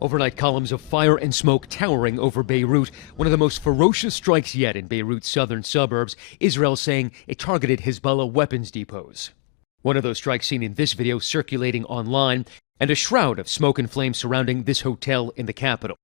Overnight columns of fire and smoke towering over Beirut, one of the most ferocious strikes yet in Beirut's southern suburbs, Israel saying it targeted Hezbollah weapons depots. One of those strikes seen in this video circulating online, and a shroud of smoke and flames surrounding this hotel in the capital.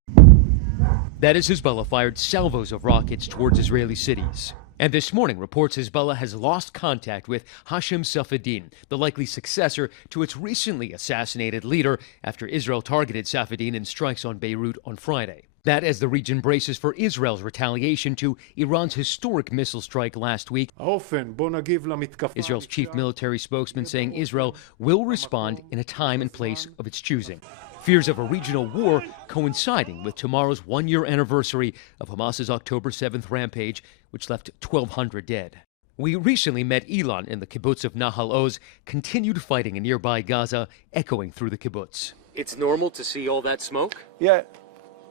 That is Hezbollah fired salvos of rockets towards Israeli cities. And this morning, reports Hezbollah has lost contact with Hashem Safieddine, the likely successor to its recently assassinated leader, after Israel targeted Safieddine in strikes on Beirut on Friday. That as the region braces for Israel's retaliation to Iran's historic missile strike last week. Israel's chief military spokesman saying Israel will respond in a time and place of its choosing. Fears of a regional war coinciding with tomorrow's one-year anniversary of Hamas's October 7th rampage, which left 1,200 dead. We recently met Ilan in the kibbutz of Nahal Oz, continued fighting in nearby Gaza, echoing through the kibbutz. It's normal to see all that smoke? Yeah,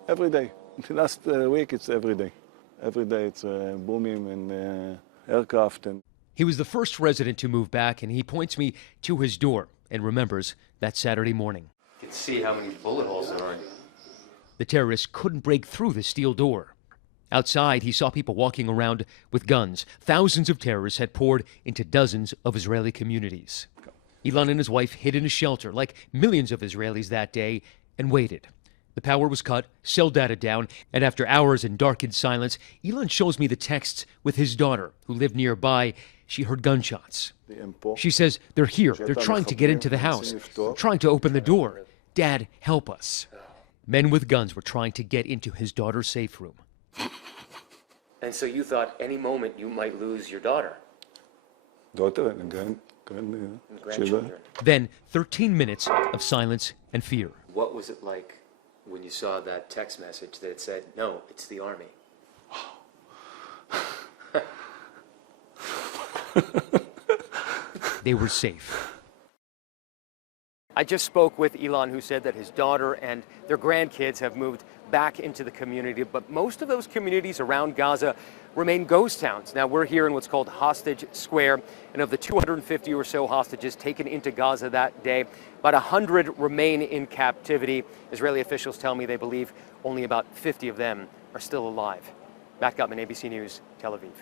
every day. Last week it's every day. Every day it's booming and aircraft. He was the first resident to move back, and he points me to his door and remembers that Saturday morning. You can see how many bullet holes there are. The terrorists couldn't break through the steel door. Outside, he saw people walking around with guns. Thousands of terrorists had poured into dozens of Israeli communities. Ilan and his wife hid in a shelter, like millions of Israelis that day, and waited. The power was cut, cell data down, and after hours in darkened silence, Ilan shows me the texts with his daughter, who lived nearby. She heard gunshots. She says, they're here. They're trying to get into the house. They're trying to open the door. Dad, help us. Men with guns were trying to get into his daughter's safe room. And so you thought any moment you might lose your daughter? Daughter and Grandchildren. Then 13 minutes of silence and fear. What was it like when you saw that text message that said, no, it's the army? They were safe. I just spoke with Ilan, who said that his daughter and their grandkids have moved back into the community, but most of those communities around Gaza remain ghost towns. Now, we're here in what's called Hostage Square, and of the 250 or so hostages taken into Gaza that day, about 100 remain in captivity. Israeli officials tell me they believe only about 50 of them are still alive. Matt Gutman, ABC News, Tel Aviv.